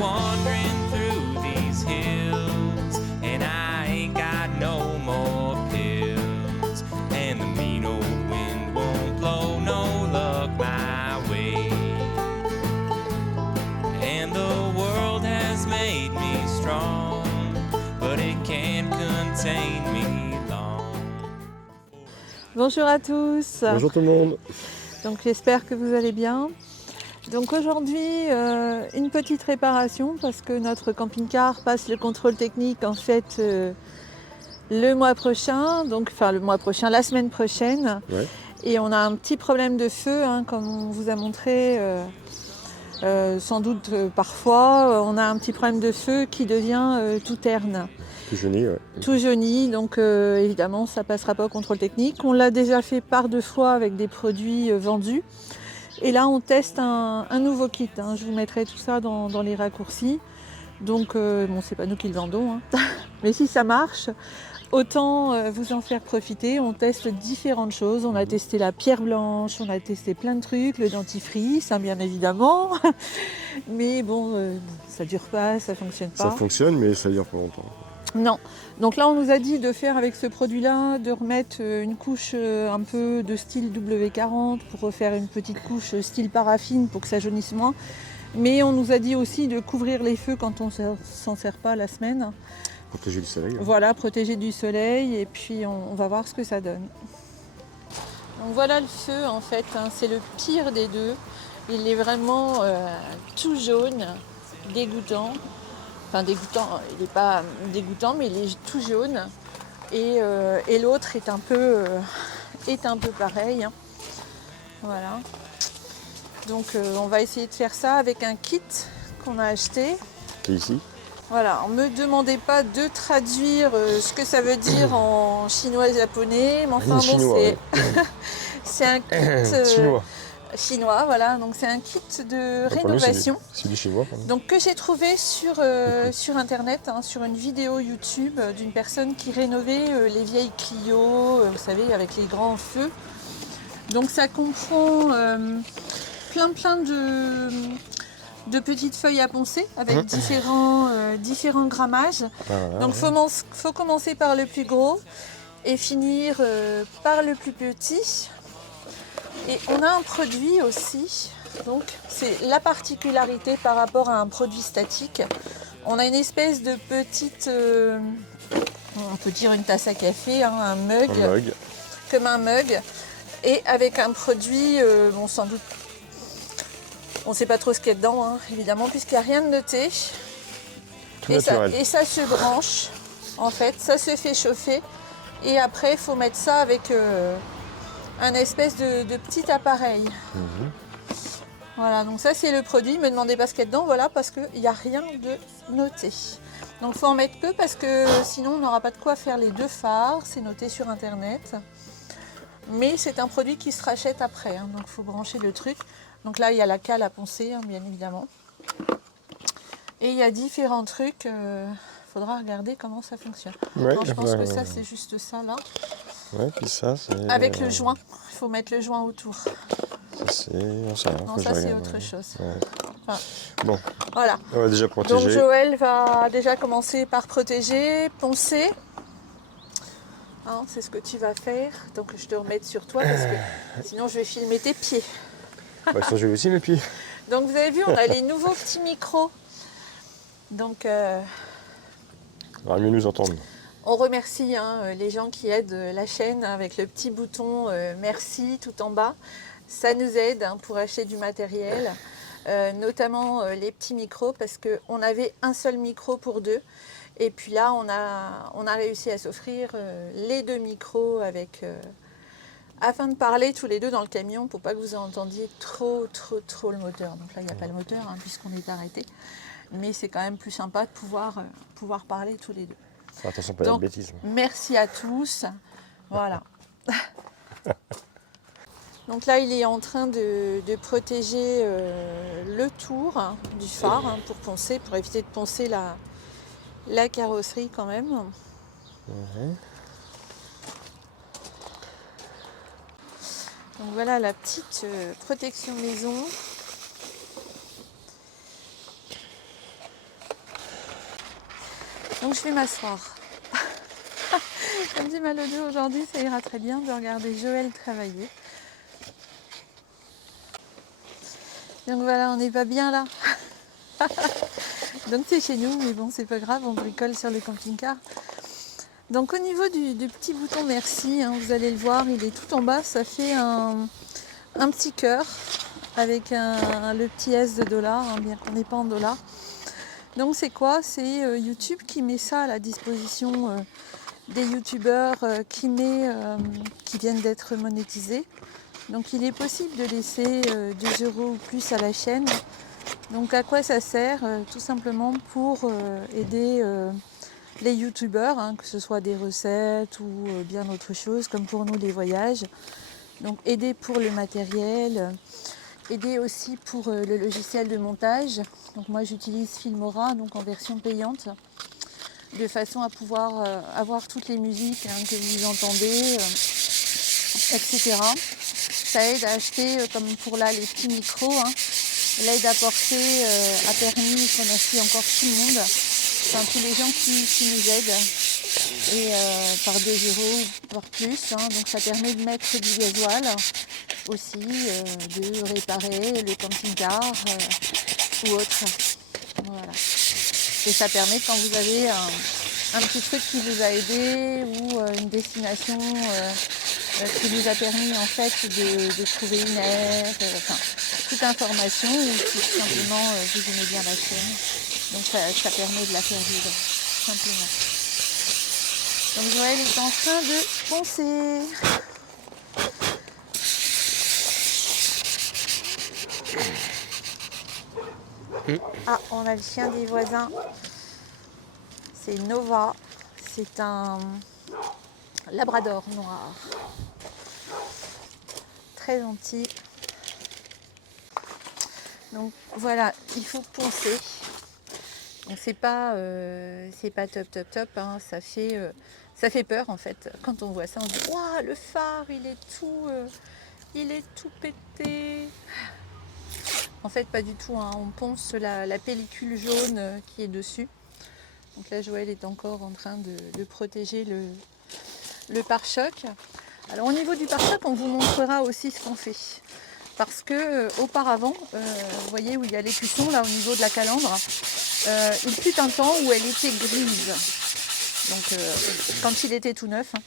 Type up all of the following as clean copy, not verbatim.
wandering through these hills, and I ain't got no more pills, and the mean old wind won't blow no luck my way, and the world has made me strong, but it can't contain me long. Bonjour à tous. Bonjour tout le monde. Donc j'espère que vous allez bien. Donc aujourd'hui une petite réparation parce que notre camping-car passe le contrôle technique en fait le mois prochain, la semaine prochaine. Ouais. Et on a un petit problème de feu, comme on vous a montré sans doute parfois. On a un petit problème de feu qui devient tout terne. Tout jauni, ouais. Tout jauni, donc évidemment ça passera pas au contrôle technique. On l'a déjà fait par 2 fois avec des produits vendus. Et là on teste un nouveau kit. Je vous mettrai tout ça dans les raccourcis. Donc bon, c'est pas nous qui le vendons, mais si ça marche, autant vous en faire profiter. On teste différentes choses. On a testé la pierre blanche, on a testé plein de trucs, le dentifrice, bien évidemment. Mais bon, ça dure pas, ça fonctionne pas. Ça fonctionne, mais ça dure pas longtemps. Non. Donc là, on nous a dit de faire avec ce produit-là, de remettre une couche un peu de style W40 pour refaire une petite couche style paraffine pour que ça jaunisse moins. Mais on nous a dit aussi de couvrir les feux quand on s'en sert pas la semaine. Protéger du soleil. Voilà, protéger du soleil et puis on va voir ce que ça donne. Donc voilà le feu en fait, c'est le pire des deux. Il est vraiment tout jaune, dégoûtant. Enfin dégoûtant, il n'est pas dégoûtant mais il est tout jaune. Et l'autre est un peu pareil. Voilà. Donc on va essayer de faire ça avec un kit qu'on a acheté. Qui est ici. Voilà, on ne me demandez pas de traduire ce que ça veut dire en chinois et japonais, mais enfin bon, chinois, c'est un kit chinois, voilà. Donc c'est un kit de rénovation. C'est du chinois. Donc que j'ai trouvé sur internet, sur une vidéo YouTube d'une personne qui rénovait les vieilles Clio, vous savez, avec les grands feux. Donc ça comprend plein de petites feuilles à poncer avec différents grammages. Donc faut commencer par le plus gros et finir par le plus petit. Et on a un produit aussi, donc c'est la particularité par rapport à un produit statique. On a une espèce de petite, on peut dire une tasse à café, un mug, comme un mug, et avec un produit, sans doute, on ne sait pas trop ce qu'il y a dedans, évidemment, puisqu'il n'y a rien de noté. Et ça se branche, en fait, ça se fait chauffer, et après il faut mettre ça avec un espèce de petit appareil. Voilà, donc ça c'est le produit, ne me demandez pas ce qu'il y a dedans, voilà, parce qu'il n'y a rien de noté. Donc il faut en mettre peu parce que sinon on n'aura pas de quoi faire les 2 phares, c'est noté sur internet. Mais c'est un produit qui se rachète après, donc il faut brancher le truc. Donc là il y a la cale à poncer, bien évidemment. Et il y a différents trucs, faudra regarder comment ça fonctionne. Ouais, je pense que ça c'est juste ça là. Ouais, puis ça c'est... Avec le joint, il faut mettre le joint autour. Ça c'est... Non, ça c'est autre chose. Ouais. Enfin, bon, voilà. On va déjà protéger. Donc Joël va déjà commencer par protéger, poncer. C'est ce que tu vas faire. Donc je te remets sur toi parce que sinon je vais filmer tes pieds. Ça je vais aussi mes pieds. Donc vous avez vu, on a les nouveaux petits micros. Donc on va mieux nous entendre. On remercie les gens qui aident la chaîne avec le petit bouton merci tout en bas. Ça nous aide pour acheter du matériel, notamment les petits micros parce qu'on avait un seul micro pour 2. Et puis là, on a réussi à s'offrir les 2 micros afin de parler tous les 2 dans le camion pour pas que vous entendiez trop le moteur. Donc là, il n'y a pas le moteur puisqu'on est arrêté. Mais c'est quand même plus sympa de pouvoir parler tous les 2. Attention, pas de bêtises. Merci à tous. Voilà. Donc là, il est en train de protéger le tour du phare pour poncer, pour éviter de poncer la carrosserie quand même. Donc voilà la petite protection maison. Donc je vais m'asseoir. Comme dit mal au dos aujourd'hui, ça ira très bien de regarder Joël travailler. Donc voilà, on n'est pas bien là. Donc c'est chez nous, mais bon, c'est pas grave, on bricole sur le camping-car. Donc au niveau du petit bouton merci, hein, vous allez le voir, il est tout en bas, ça fait un petit cœur avec le petit S de dollar, hein, bien qu'on n'est pas en dollars. Donc c'est quoi? C'est YouTube qui met ça à la disposition des youtubeurs qui viennent d'être monétisés. Donc il est possible de laisser 2 € ou plus à la chaîne. Donc à quoi ça sert? Tout simplement pour aider les youtubeurs, hein, que ce soit des recettes ou bien autre chose, comme pour nous les voyages. Donc aider pour le matériel, aider aussi pour le logiciel de montage. Donc moi j'utilise Filmora, donc en version payante, de façon à pouvoir avoir toutes les musiques, hein, que vous entendez, etc. Ça aide à acheter, comme pour là les petits micros, hein. L'aide à porter a permis qu'on remercie encore tout le monde, enfin tous les gens qui nous aident, et par 2 € voire plus, hein. Donc ça permet de mettre du gasoil aussi, de réparer le camping-car ou autre. Voilà. Et ça permet, quand vous avez un petit truc qui vous a aidé ou une destination qui vous a permis en fait de trouver une aire, enfin toute information, ou tout simplement vous aimez bien la chaîne. Donc ça permet de la faire vivre, simplement. Donc Joël est en train de poncer. Ah, on a le chien des voisins. C'est Nova. C'est un labrador noir. Très gentil. Donc voilà, il faut poncer. Donc c'est pas top, hein. Ça fait peur en fait. Quand on voit ça, on dit waouh, le phare, il est tout pété. En fait, pas du tout, hein. On ponce la pellicule jaune qui est dessus. Donc là, Joël est encore en train de protéger le pare-choc. Alors au niveau du pare-choc, on vous montrera aussi ce qu'on fait. Parce que auparavant, vous voyez où il y a l'écusson, là au niveau de la calandre, il fut un temps où elle était grise. Donc quand il était tout neuf, hein,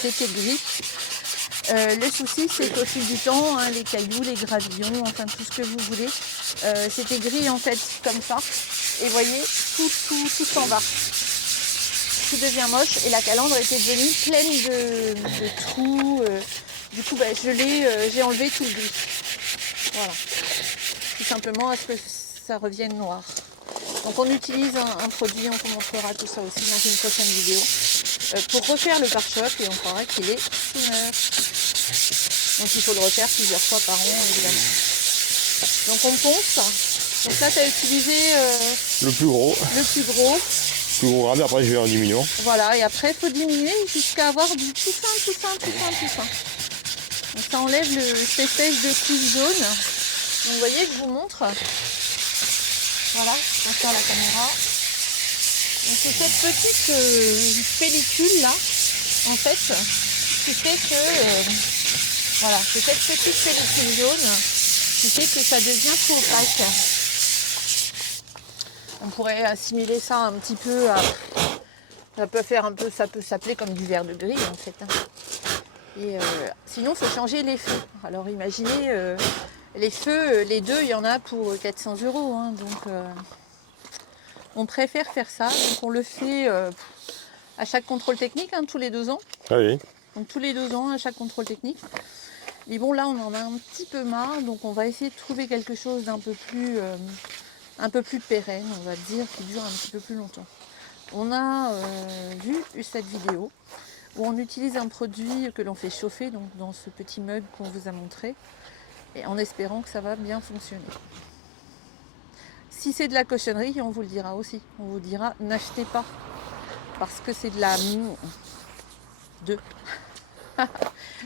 c'était gris. Le souci, c'est qu'au fil du temps, hein, les cailloux, les gravillons, enfin tout ce que vous voulez, c'était gris en fait comme ça. Et vous voyez, tout s'en va. Tout devient moche et la calandre était devenue pleine de trous. Du coup, j'ai enlevé tout le gris. Voilà. Tout simplement à ce que ça revienne noir. Donc on utilise un produit, on vous montrera tout ça aussi dans une prochaine vidéo, pour refaire le pare-choc, et on croira qu'il est tout neuf. Donc il faut le refaire plusieurs fois par an, évidemment. Donc on ponce. Donc là tu as utilisé le plus gros. Le plus gros. Plus gros grammaire, après je vais en diminuant. Voilà, et après il faut diminuer jusqu'à avoir du tout fin. Donc ça enlève cette espèce de couche jaune. Donc vous voyez que je vous montre. Voilà, je vais faire la caméra. Donc c'est cette petite pellicule là, en fait, qui fait que voilà, c'est cette petite pellicule jaune qui fait que ça devient tout opaque. On pourrait assimiler ça un petit peu à. Ça peut s'appeler comme du verre de gris en fait, hein. Et sinon, il faut changer les feux. Alors imaginez, les feux, les deux, il y en a pour 400 €. Hein, donc on préfère faire ça. Donc on le fait à chaque contrôle technique, hein, tous les 2 ans. Ah oui. Donc tous les 2 ans, à chaque contrôle technique. Et bon, là, on en a un petit peu marre. Donc on va essayer de trouver quelque chose d'un peu plus pérenne, on va dire, qui dure un petit peu plus longtemps. On a vu cette vidéo où on utilise un produit que l'on fait chauffer, donc dans ce petit mug qu'on vous a montré, et en espérant que ça va bien fonctionner. Si c'est de la cochonnerie, on vous le dira aussi. On vous dira n'achetez pas, parce que c'est de la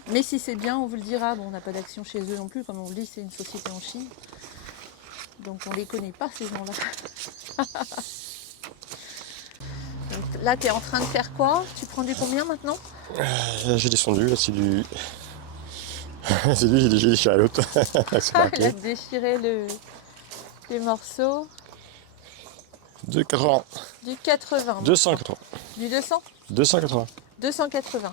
Mais si c'est bien, on vous le dira. Bon, on n'a pas d'action chez eux non plus, comme on le dit, c'est une société en Chine. Donc on ne les connaît pas, ces gens-là. là, tu es en train de faire quoi? Tu prends du combien maintenant? J'ai descendu, là c'est du... c'est lui, j'ai déchiré l'autre. C'est Ah, il a marqué. déchiré les morceaux. 2,80. Du 80. 280. Du 200? 280. 280.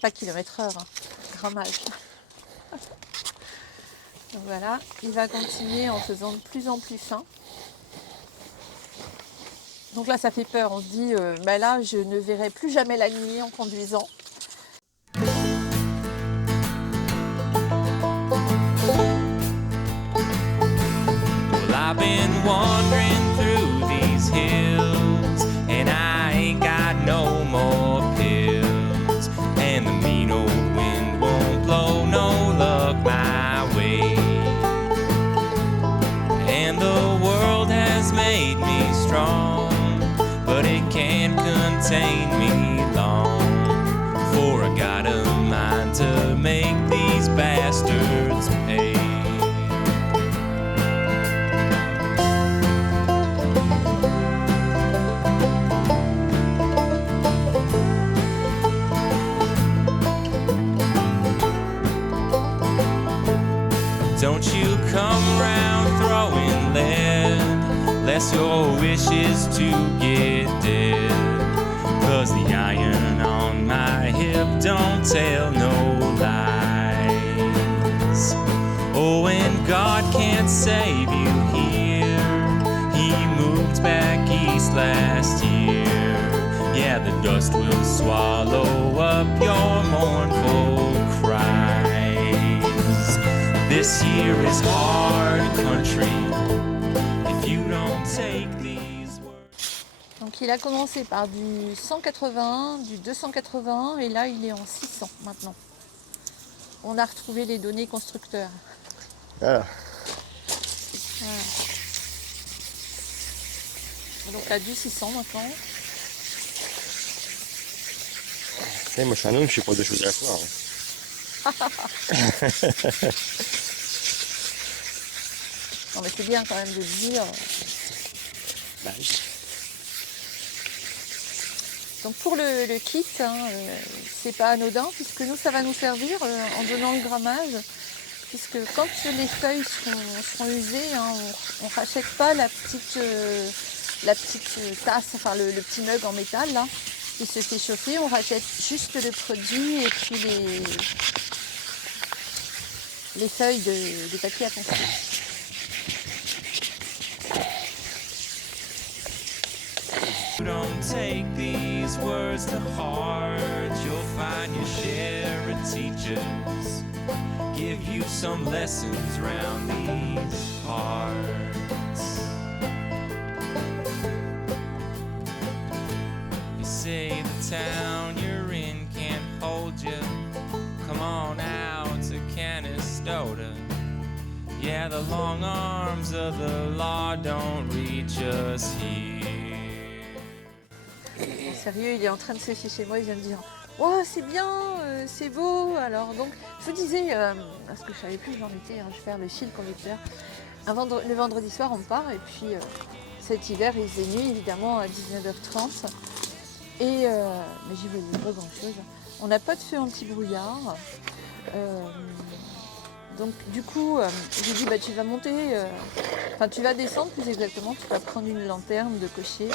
Pas kilomètre-heure, hein. Grammage. Donc voilà, il va continuer en faisant de plus en plus fin. Donc là, ça fait peur. On se dit, bah là, je ne verrai plus jamais la nuit en conduisant. Well, I've been wandering through these hills, and I ain't got no more pills. And the mean old wind won't blow no luck my way. And the world has made me strong, but it can't contain me long. For I got a mind to make these bastards pay. Don't you come round throwing lead, lest your wish is to get dead. 'Cause the iron on my hip don't tell no lies. Oh, and God can't save you here. He moved back east last year. Yeah, the dust will swallow up your mournful cries. This here is hard country if you don't take these words. Donc il a commencé par du 180, du 280 et là il est en 600 maintenant. On a retrouvé les données constructeurs. Voilà. Voilà. Donc à du 600 maintenant. Et moi je suis un homme, je sais pas deux choses à la fois. Hein. Non mais c'est bien quand même de le dire. Bah oui. Donc pour le kit, hein, c'est pas anodin puisque nous ça va nous servir en donnant le grammage. Puisque quand les feuilles seront usées, hein, on ne rachète pas la petite tasse, enfin le petit mug en métal là, qui se fait chauffer, on rachète juste le produit et puis les feuilles de papier à construire. Don't take these words to heart. You'll find your share of teachers give you some lessons round these parts. You say the town you're in can't hold you. Come on out to Canastota. Yeah, the long arms of the law don't reach us here. Sérieux, il est en train de sécher chez moi, il vient de dire oh c'est bien, c'est beau. Alors donc je vous disais, parce que je savais plus où j'en étais, hein, je vais faire le fil conducteur. Le vendredi soir on part et puis cet hiver il faisait nuit évidemment à 19h30 et mais j'y voyais pas grand chose. On n'a pas de feu anti-brouillard. Donc du coup, j'ai dit bah tu vas monter, enfin tu vas descendre plus exactement, tu vas prendre une lanterne de cocher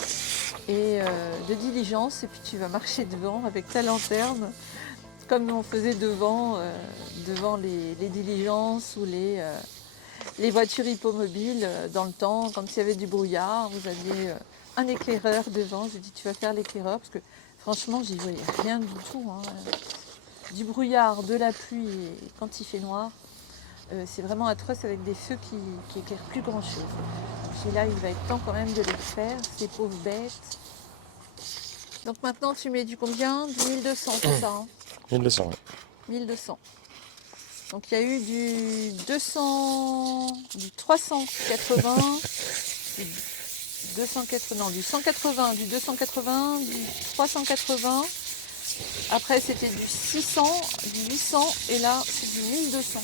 et de diligence et puis tu vas marcher devant avec ta lanterne comme on faisait devant les diligences ou les voitures hippomobiles dans le temps, quand il y avait du brouillard, vous aviez un éclaireur devant. J'ai dit tu vas faire l'éclaireur parce que franchement j'y voyais rien du tout, hein. Du brouillard, de la pluie et quand il fait noir. C'est vraiment atroce avec des feux qui éclairent plus grand chose. Et là il va être temps quand même de les faire, ces pauvres bêtes. Donc maintenant tu mets du combien? Du 1200, c'est ça, hein? 1200, ouais. 1200. Donc il y a eu du 200, du 380, du 180, du 280, du 380. Après c'était du 600, du 800 et là c'est du 1200.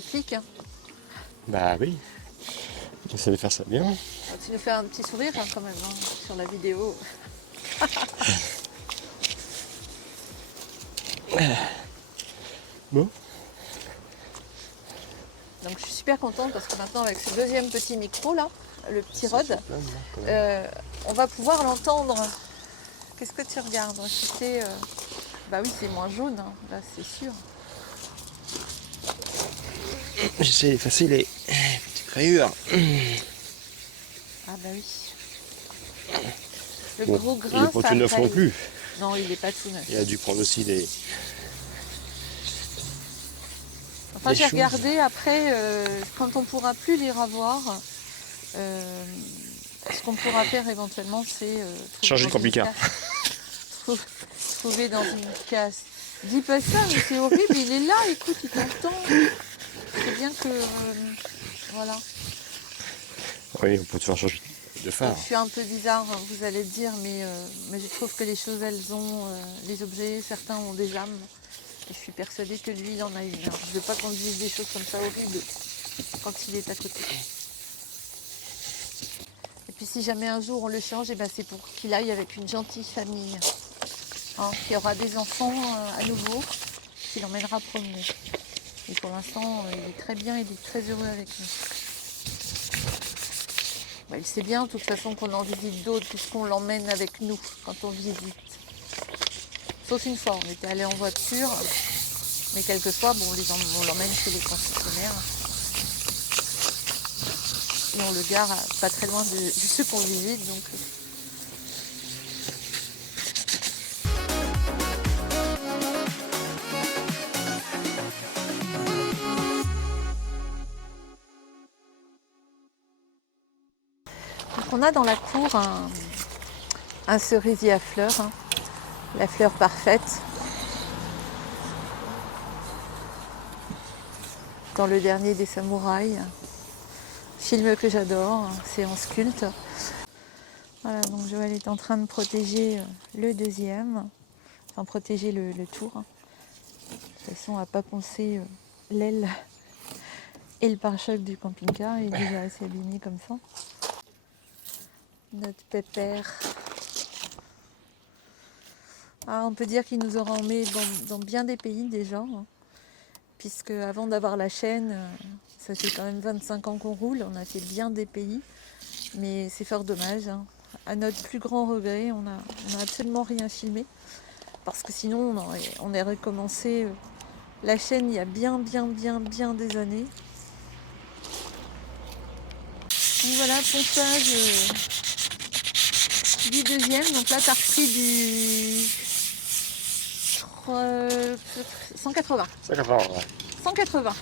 t'appliques. Hein. Bah oui. J'essaie de faire ça bien. Tu nous fais un petit sourire hein, quand même hein, sur la vidéo. Bon. Donc je suis super contente parce que maintenant avec ce deuxième petit micro là, le petit Rode, on va pouvoir l'entendre. Qu'est-ce que tu regardes? C'était, bah oui, c'est moins jaune, hein, là c'est sûr. J'essaie d'effacer les petites rayures. Ah bah oui. Le Bon, gros il grain, n'est pas ça tout neuf appelle. non plus. Non, il n'est pas tout neuf. Il a dû prendre aussi des... Enfin, des j'ai choses. regardé après, quand on pourra plus les revoir, ce qu'on pourra faire éventuellement, c'est Changer le camping-car. Trouver dans une casse. Dis pas ça, mais c'est horrible, il est là, écoute, il t'entend. C'est bien que... voilà. Oui, on peut te faire changer de phare. Je suis un peu bizarre, vous allez le dire, mais je trouve que les choses, elles ont... les objets, certains ont des âmes. Et je suis persuadée que lui, il en a une. Je ne veux pas qu'on dise des choses comme ça horribles quand il est à côté. Et puis si jamais un jour on le change, eh ben c'est pour qu'il aille avec une gentille famille. Hein, qui aura des enfants à nouveau, qui l'emmènera promener. Et pour l'instant, il est très bien, il est très heureux avec nous. Bah, il sait bien de toute façon qu'on en visite d'autres puisqu'on l'emmène avec nous quand on visite. Sauf une fois, on était allé en voiture, mais quelquefois, bon, on l'emmène chez les concessionnaires. Et on le gare pas très loin de ceux qu'on visite. Donc. On a dans la cour un cerisier à fleurs, hein, la fleur parfaite. Dans Le Dernier des Samouraïs, film que j'adore, séance culte. Voilà, donc Joël est en train de protéger le deuxième, enfin protéger le tour. De toute façon, à ne pas poncer l'aile et le pare-choc du camping-car, il est déjà assez abîmé comme ça. Notre pépère. Ah, on peut dire qu'il nous aura emmenés dans bien des pays déjà, hein, puisque avant d'avoir la chaîne, ça fait quand même 25 ans qu'on roule, on a fait bien des pays, mais c'est fort dommage. Hein. À notre plus grand regret, on n'a absolument rien filmé, parce que sinon on aurait recommencé la chaîne il y a bien des années. Donc voilà, ponçage du deuxième. Donc là, tu as repris du 180. 180, ouais. 180.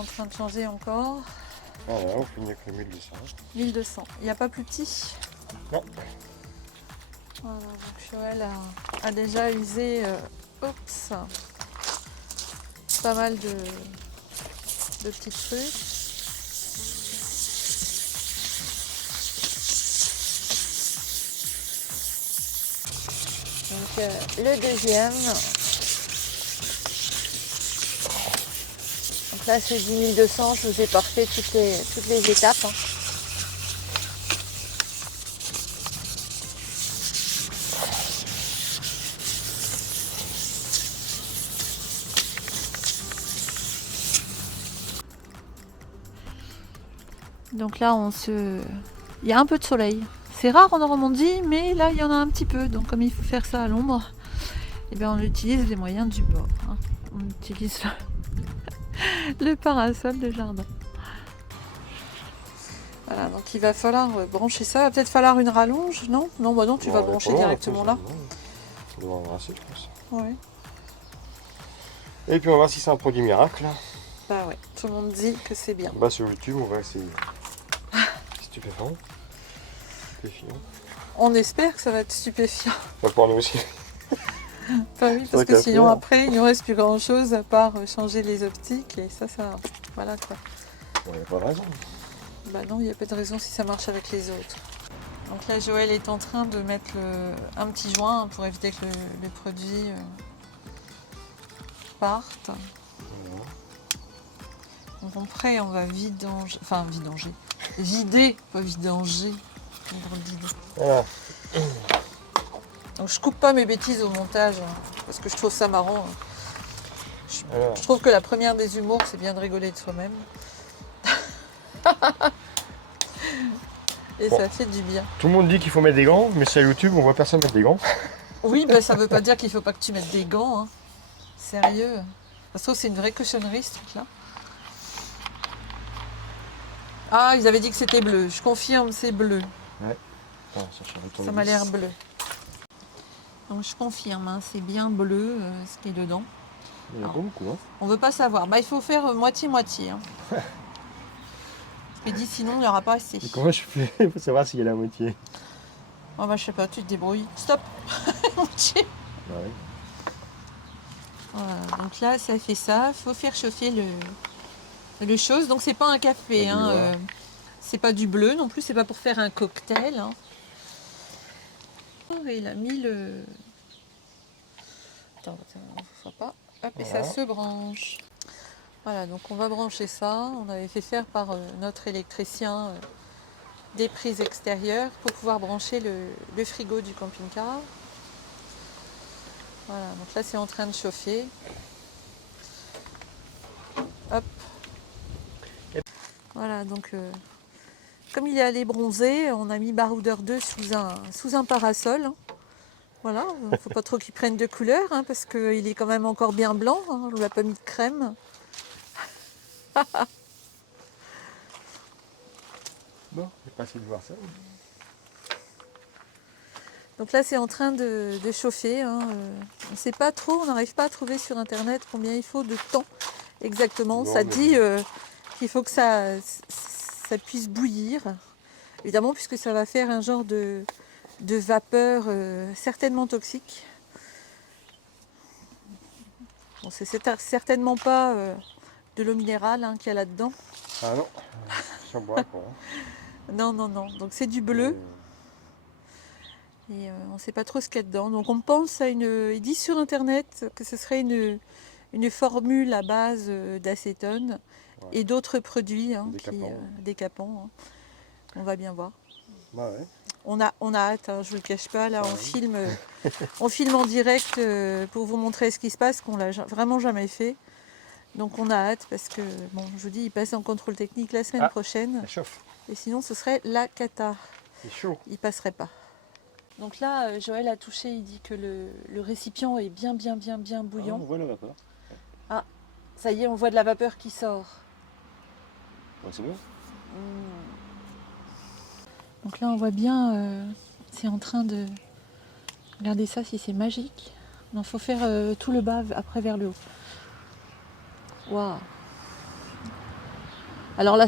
en train de changer encore. Voilà, on finit avec le 1200. 1200. Il n'y a pas plus petit? Non. Voilà, donc Joël a déjà usé pas mal de petits trucs. Donc le deuxième. Donc là c'est 10 200, je vous ai parfait toutes les étapes. Hein. Donc là il y a un peu de soleil. C'est rare en Normandie, mais là il y en a un petit peu. Donc comme il faut faire ça à l'ombre, eh bien, on utilise les moyens du bord. Hein. On utilise le parasol de jardin. Voilà, donc il va falloir brancher ça. Il va peut-être falloir une rallonge, non? Non, bah non, tu vas brancher directement là. On doit embrasser, je pense. Ouais. Et puis on va voir si c'est un produit miracle. Bah ouais, tout le monde dit que c'est bien. Bah sur YouTube, on va essayer. Stupéfiant. Stupéfiant. On espère que ça va être stupéfiant. Bah pour nous aussi. Bah oui, parce que sinon après, il ne nous reste plus grand chose à part changer les optiques et ça, voilà quoi. Il n'y a pas de raison. Bah non, il n'y a pas de raison si ça marche avec les autres. Donc là, Joël est en train de mettre un petit joint pour éviter que le produit parte. Donc après, on va vidanger, vider, pas vidanger. Voilà. Donc je coupe pas mes bêtises au montage, hein, parce que je trouve ça marrant. Je trouve que la première des humours, c'est bien de rigoler de soi-même. Et bon, ça fait du bien. Tout le monde dit qu'il faut mettre des gants, mais sur YouTube, on voit personne mettre des gants. Oui, ben ça veut pas dire qu'il faut pas que tu mettes des gants. Hein. Sérieux. Parce que c'est une vraie cochonnerie, ce truc-là. Ah, ils avaient dit que c'était bleu. Je confirme, c'est bleu. Ouais. Ah, ça m'a l'air bleu. Donc je confirme, hein, c'est bien bleu ce qui est dedans. Il y en a pas beaucoup, hein. On veut pas savoir. Bah, il faut faire moitié-moitié. Hein. Parce que dit sinon, il n'y aura pas assez. Et comment je fais pour savoir s'il y a la moitié? Oh bah je sais pas, tu te débrouilles. Stop. Moitié. Ouais. Voilà, donc là, ça fait ça. Il faut faire chauffer le chose. Donc c'est pas un café. Hein, c'est pas du bleu non plus. C'est pas pour faire un cocktail. Hein. Et il a mis le... Attends, ça pas. Hop, et ça se branche. Voilà, donc on va brancher ça. On avait fait faire par notre électricien des prises extérieures pour pouvoir brancher le frigo du camping-car. Voilà, donc là c'est en train de chauffer. Hop. Voilà, donc comme il est allé bronzer, on a mis Baroudeur 2 sous un parasol. Hein. Voilà, il ne faut pas trop qu'il prenne de couleur, hein, parce qu'il est quand même encore bien blanc. Hein, on ne lui a pas mis de crème. Bon, j'ai pas essayé de voir ça. Donc là, c'est en train de chauffer. Hein. On ne sait pas trop, on n'arrive pas à trouver sur Internet combien il faut de temps exactement. Non, ça dit qu'il faut que ça puisse bouillir, évidemment, puisque ça va faire un genre de vapeur certainement toxique. Bon, c'est certainement pas de l'eau minérale hein, qu'il y a là-dedans. Ah non, j'en bois quoi. Non, non, non. Donc c'est du bleu. Et on ne sait pas trop ce qu'il y a dedans. Donc on pense à une... Il dit sur Internet que ce serait une formule à base d'acétone et d'autres produits hein, décapants. Hein. On va bien voir. Bah ouais. On a hâte, hein, je ne vous le cache pas. Là, on filme en direct pour vous montrer ce qui se passe, qu'on l'a vraiment jamais fait. Donc on a hâte parce que, bon, je vous dis, il passe en contrôle technique la semaine prochaine. Ça chauffe. Et sinon, ce serait la cata. C'est chaud. Il passerait pas. Donc là, Joël a touché, il dit que le récipient est bien bouillant. Ah, on voit la vapeur. Ah, ça y est, on voit de la vapeur qui sort. Ouais, c'est bon. Donc là, on voit bien, c'est en train de... Regardez ça, si c'est magique. Non, il faut faire tout le bas, après vers le haut. Waouh. Alors là,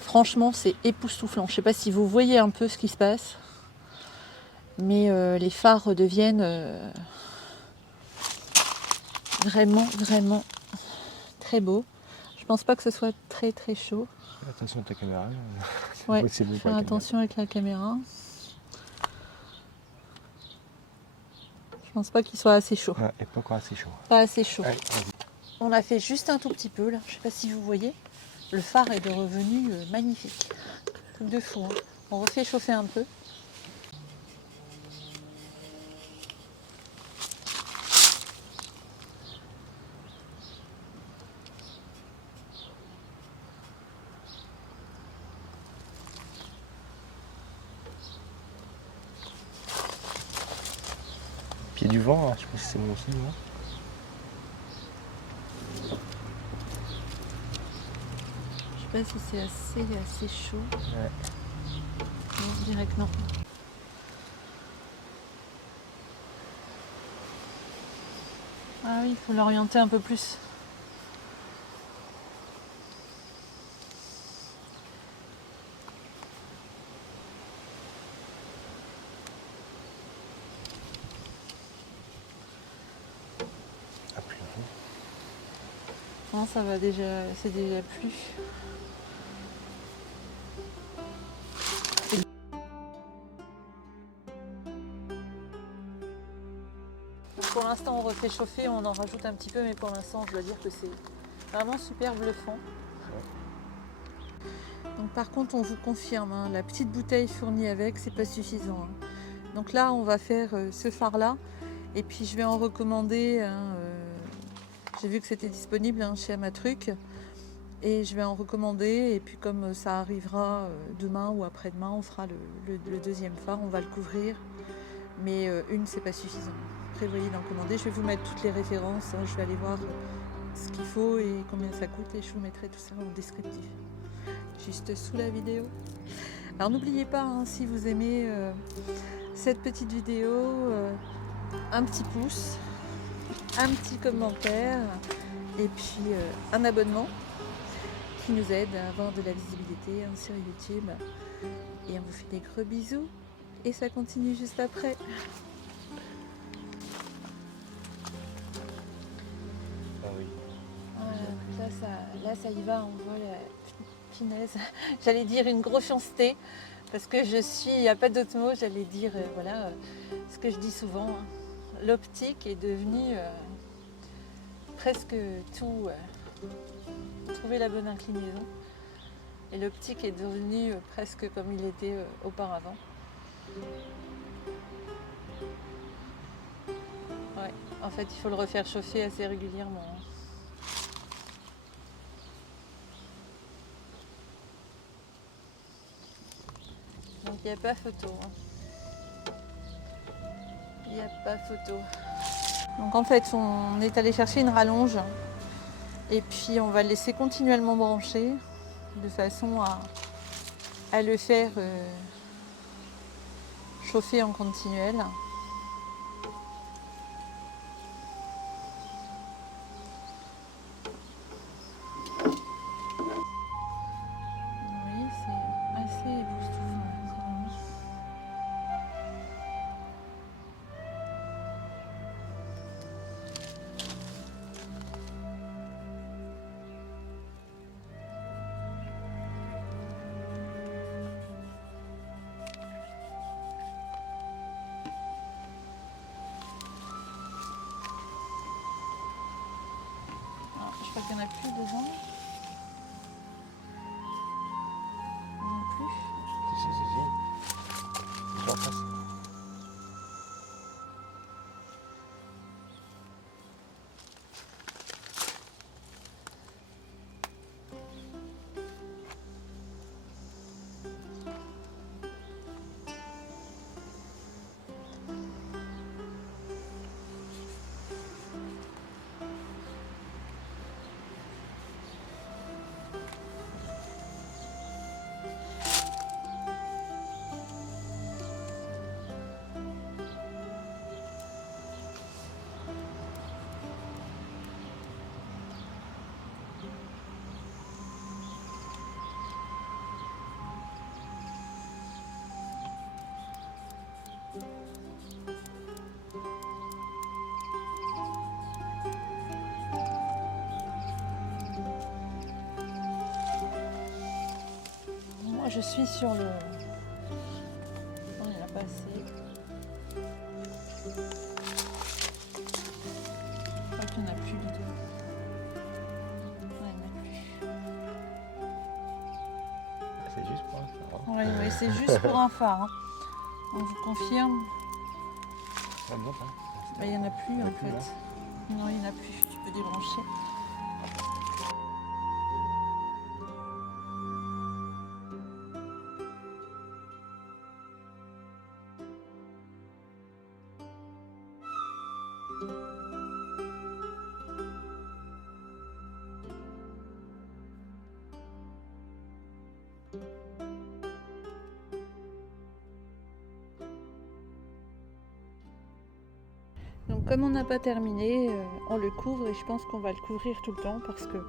franchement, c'est époustouflant. Je ne sais pas si vous voyez un peu ce qui se passe, mais les phares deviennent vraiment, vraiment très beaux. Je pense pas que ce soit très très chaud. Attention à ta caméra. Ouais, faire attention avec la caméra. Je pense pas qu'il soit assez chaud. Ouais, et pas encore assez chaud. Pas assez chaud. Allez, On a fait juste un tout petit peu là. Je sais pas si vous voyez. Le phare est de revenu magnifique. Truc de fou. Hein. On refait chauffer un peu. Pied du vent, hein, je sais pas si c'est mon signe. Hein. Je sais pas si c'est assez chaud. Ouais. Non, je dirais que non. Ah oui, il faut l'orienter un peu plus. Ah, plus. Non, ça va déjà, c'est déjà plus. Pour l'instant, on refait chauffer, on en rajoute un petit peu, mais pour l'instant, je dois dire que c'est vraiment super bluffant. Donc, par contre, on vous confirme, hein, la petite bouteille fournie avec, c'est pas suffisant. Hein. Donc là, on va faire ce phare-là, et puis je vais en recommander. Hein, j'ai vu que c'était disponible hein, chez Amatruc, et je vais en recommander. Et puis, comme ça arrivera demain ou après-demain, on fera le deuxième phare, on va le couvrir. Mais une, c'est pas suffisant. Prévoyez d'en commander. Je vais vous mettre toutes les références. Hein. Je vais aller voir ce qu'il faut et combien ça coûte. Et je vous mettrai tout ça en descriptif. Juste sous la vidéo. Alors n'oubliez pas, hein, si vous aimez cette petite vidéo, un petit pouce, un petit commentaire et puis un abonnement qui nous aide à avoir de la visibilité hein, sur YouTube. Et on vous fait des gros bisous. Et ça continue juste après. Ah oui. Voilà, là, ça y va, on voit la punaise. J'allais dire une grossièreté, parce que il n'y a pas d'autre mot, j'allais dire, voilà, ce que je dis souvent. Hein. L'optique est devenue presque tout. Trouver la bonne inclinaison. Et l'optique est devenue presque comme il était auparavant. Ouais, en fait, il faut le refaire chauffer assez régulièrement. Donc il n'y a pas photo. Hein. Il n'y a pas photo. Donc en fait, on est allé chercher une rallonge et puis on va le laisser continuellement brancher de façon à le faire chauffer en continuel. Oui, c'est assez époustouflant quand même. Je crois qu'il n'y en a plus dedans. Non plus. Si. J'en passe. Moi je suis sur le... Non, il n'y en a pas assez. Je crois qu'il n'y en a plus du tout. Ouais, il n'y en a plus. C'est juste pour un phare. Ouais, ouais, c'est juste pour un phare. Hein. On vous confirme. Ah, non, pas. Il n'y en a plus Il y en a en plus, fait. là. Non, il n'y en a plus. Tu peux débrancher. Donc comme on n'a pas terminé, on le couvre et je pense qu'on va le couvrir tout le temps parce que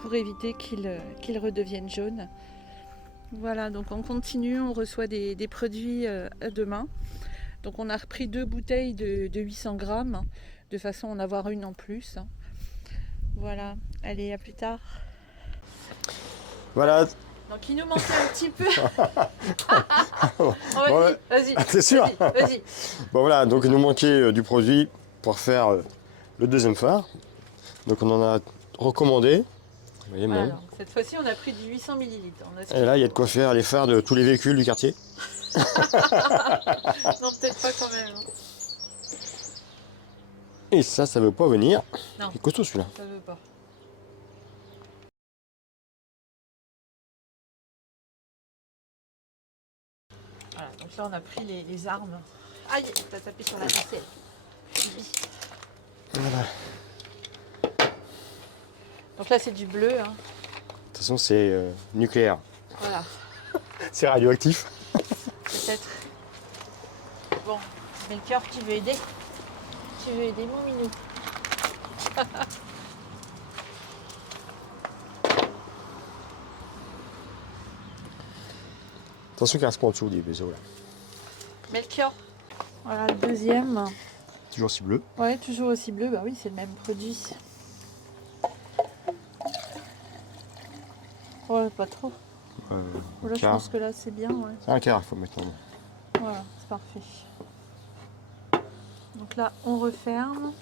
pour éviter qu'il redevienne jaune. Voilà, donc on continue, on reçoit des produits demain. Donc on a repris 2 bouteilles de 800 grammes de façon à en avoir une en plus. Voilà, allez, à plus tard. Voilà. Donc il nous manquait un petit peu. Bon, Vas-y, vas-y. T'es sûr? Vas-y. Bon voilà, donc il nous manquait du produit pour faire le deuxième phare. Donc on en a recommandé. Vous voyez Voilà, même. donc cette fois-ci on a pris du 800 ml. Et là il y a de quoi faire les phares de tous les véhicules du quartier. Non, peut-être pas quand même. Et ça veut pas venir. Non. Il est costaud celui-là. Ça veut pas. Voilà, donc là on a pris les armes. Aïe, t'as tapé sur la vaisselle. Voilà. Donc là c'est du bleu. Hein. De toute façon c'est nucléaire. Voilà, C'est radioactif. peut-être. Bon, Melchior, tu veux aider? Tu veux aider mon minou? Attention qu'il reste pas en dessous des vaisseaux là. Melchior. Voilà le deuxième. Toujours si bleu. Ouais, toujours aussi bleu. Bah oui, c'est le même produit. Ouais, pas trop. Là, je quart. pense que là, c'est bien. Ouais. C'est un quart, il faut maintenant. Voilà, c'est parfait. Donc là, on referme.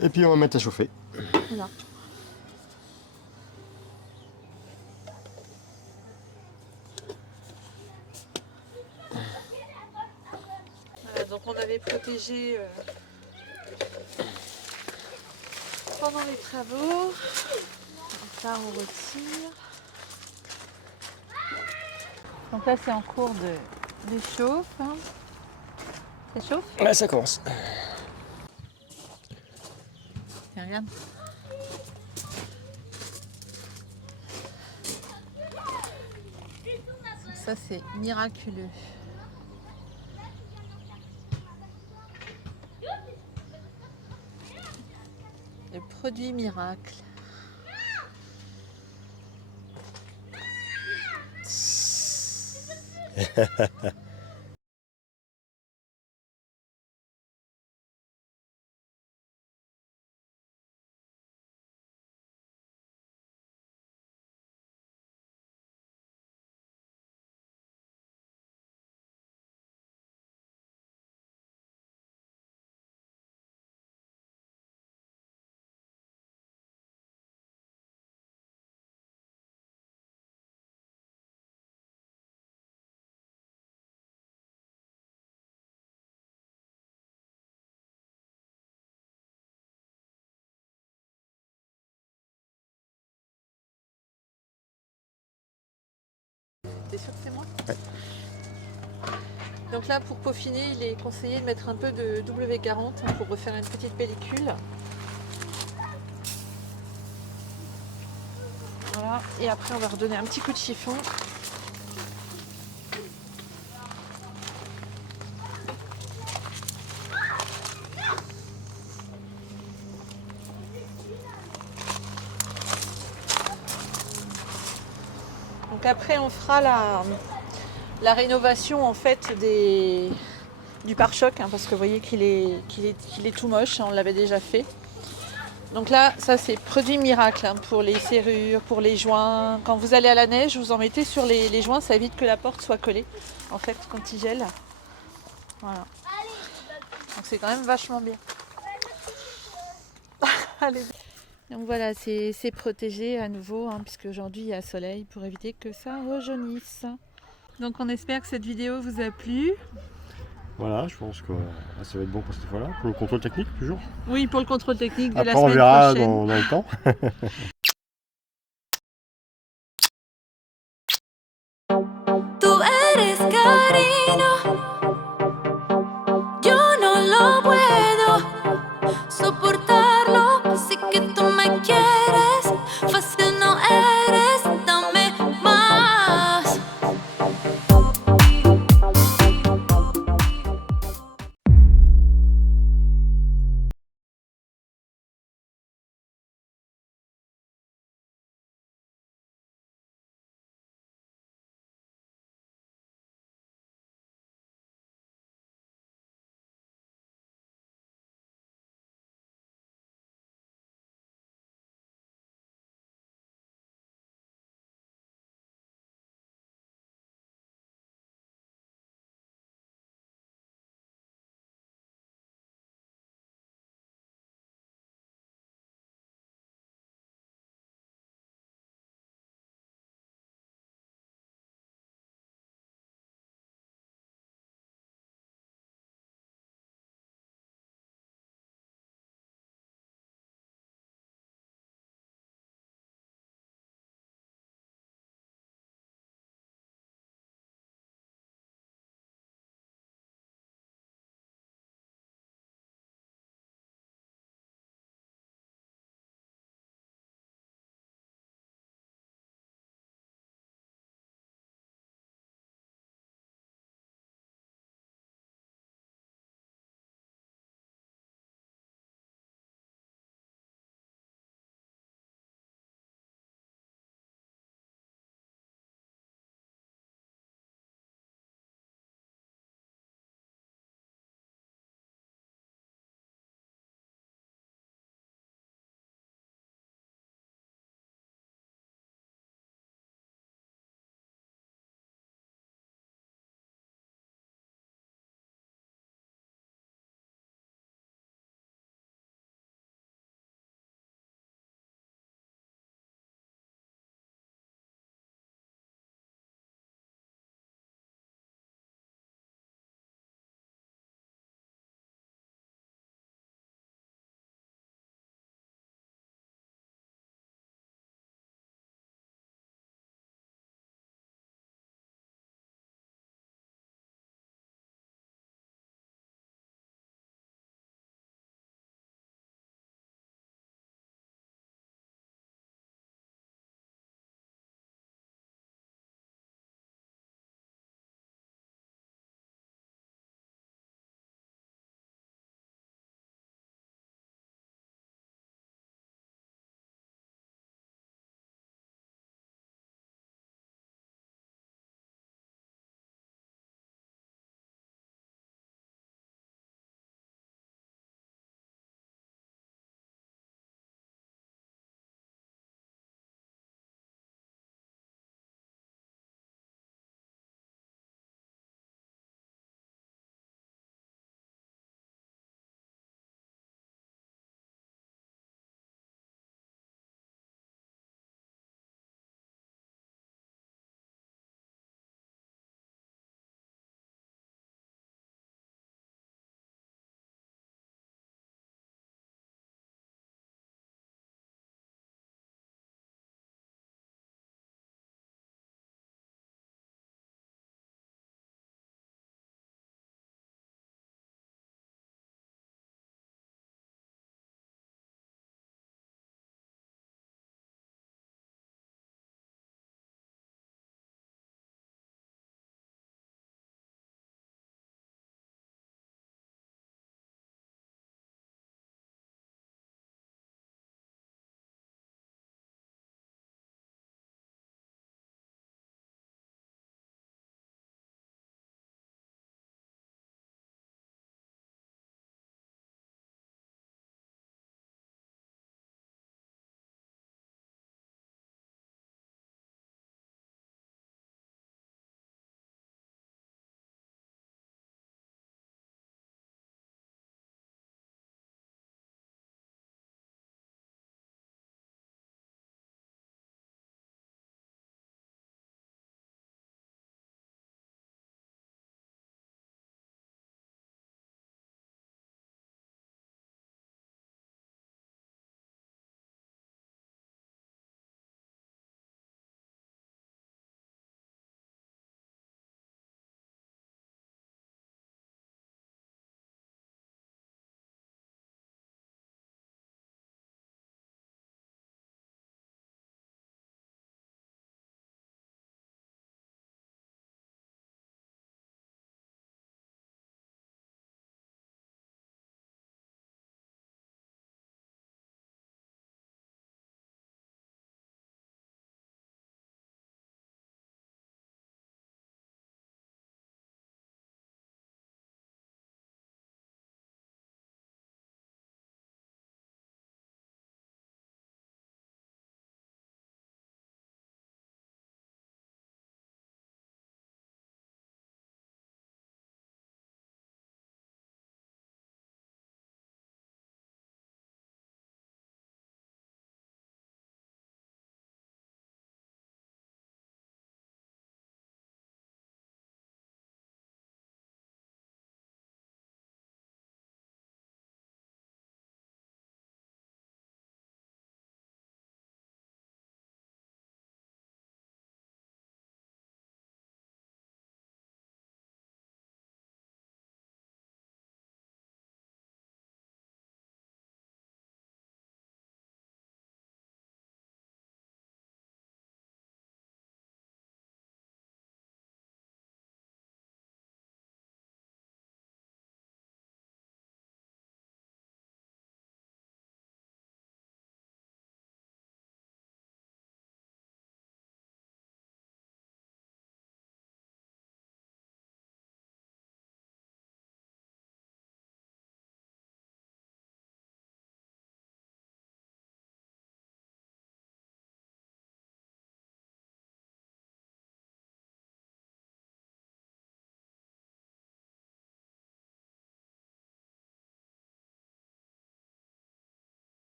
Et puis on va mettre à chauffer. Voilà. Voilà, donc on avait protégé pendant les travaux. Donc là, on retire. Donc là, c'est en cours de chauffe. Hein. Ça chauffe? Ouais, ça commence. Tiens, regarde. Ça, c'est miraculeux. Le produit miracle. T'es sûr que c'est moi? Ouais. Donc là, pour peaufiner, il est conseillé de mettre un peu de W40 pour refaire une petite pellicule. Voilà, et après on va redonner un petit coup de chiffon. Donc après on fera la rénovation en fait du pare-choc, hein, parce que vous voyez qu'il est tout moche, on l'avait déjà fait. Donc là, ça c'est produit miracle hein, pour les serrures, pour les joints. Quand vous allez à la neige, vous en mettez sur les joints, ça évite que la porte soit collée. En fait, quand il gèle. Voilà. Donc c'est quand même vachement bien. Allez. Donc voilà, c'est protégé à nouveau, hein, puisque aujourd'hui il y a soleil pour éviter que ça rejaunisse. Donc on espère que cette vidéo vous a plu. Voilà, je pense que ça va être bon pour cette fois-là. Pour le contrôle technique, toujours. Oui, pour le contrôle technique de la Après, on semaine verra prochaine. dans le temps. Tú eres cariño, yo no lo puedo soportarlo, así que tú